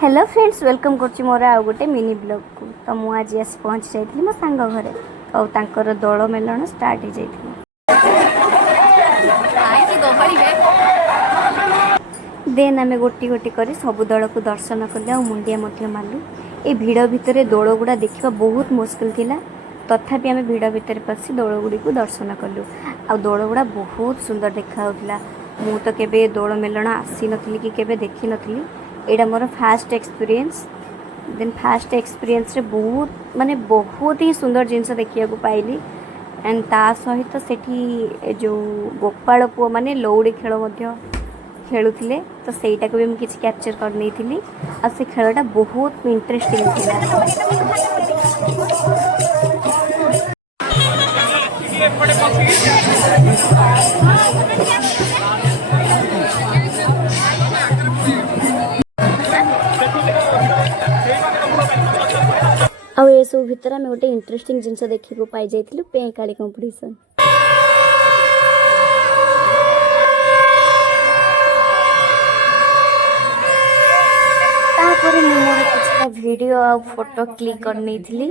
Hello friends welcome करछि मोर आ गोटे mini blog को। तो मु आज आस पहुँच जाइली मो सांग घरे और तांकर दोल मेलन स्टार्ट हो जाइथिला। देन आमे गोटी गोटी करी सब दल को दर्शन कले और मुंडिया मध्य मारलु। ए भिड़ भितर दोल गुड़ा देखा बहुत मुश्किल थिला, तथापि आमे भिड़ भितर पसी दोल गुड़ी को दर्शन कलु। आ दोल गुड़ा बहुत सुंदर देखा होतिला। मु तो केबे दोल मेलन आसी नथली कि केबे देखि नथली। एटा मोर fast experience. Then fast experience रे बहुत ही सुंदर जिनस देखिया को पाइली। एंड ता सहित सेठी जो गोपाल पुओ माने लौड़ी खेल मध्य खेलुथिले, तो सेटा को भी हम किछि कैप्चर कर नै थिली। आ से खेलटा बहुत इंटरेस्टिंग थिला। ଆଉ ଏ ସବୁ ଭିତରେ ଆମେ ଗୋଟେ ଇଣ୍ଟରେଷ୍ଟିଂ ଜିନିଷ ଦେଖିବାକୁ ପାଇ ଯାଇଥିଲୁ, ପେଁକାଳି କମ୍ପିଟିସନ୍। ତାପରେ ମୁଁ ମୋର କିଛିଟା ଭିଡ଼ିଓ ଆଉ ଫଟୋ କ୍ଲିକ୍ କରି ନେଇଥିଲି।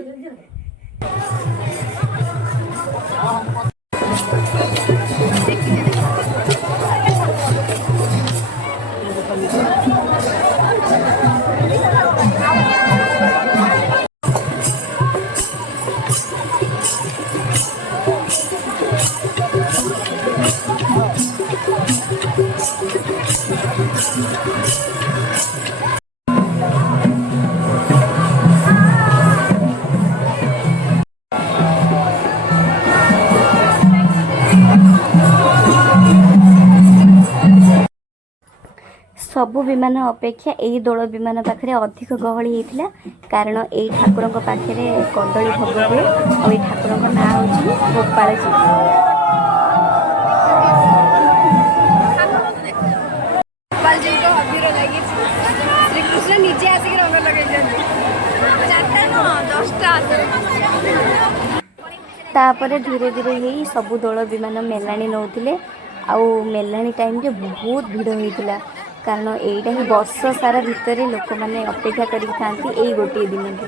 सबु विमान अपेक्षा यही दोल विमान पाखे अधिक गहली होता, कारण यही ठाकुर पाखे कदली भोग हुए और ठाकुर ना हूँ गोपाल जी। श्रीकृष्ण निजे आसिक रंग लगे तापर धीरे धीरे ही सबु दोल विमान मेलाणी नौले। आउ मेलाणी टाइम रे बहुत भिड़ होता, कारण यहीटा ही वर्ष सारा भितर लोक मैंने अपेक्षा करी गोटे दिन को।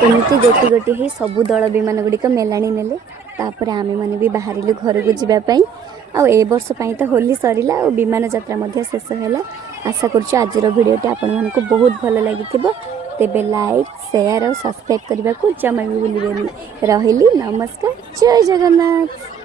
एमती गोटी गोटी ही सबू दल विमान गुड़िक मेलाणी नेले तापर आमे माने भी बाहरिलु घर को जीवाई आ ए वर्ष तो होली सरला और विमान यात्रा शेष है। आशा करुँ आज भिडियोटी आपण मानक बहुत भल लगी तेबे लाइक शेयर और सब्सक्राइब करने को जमा भी भूलिबेनी। रहिली नमस्कार, जय जगन्नाथ।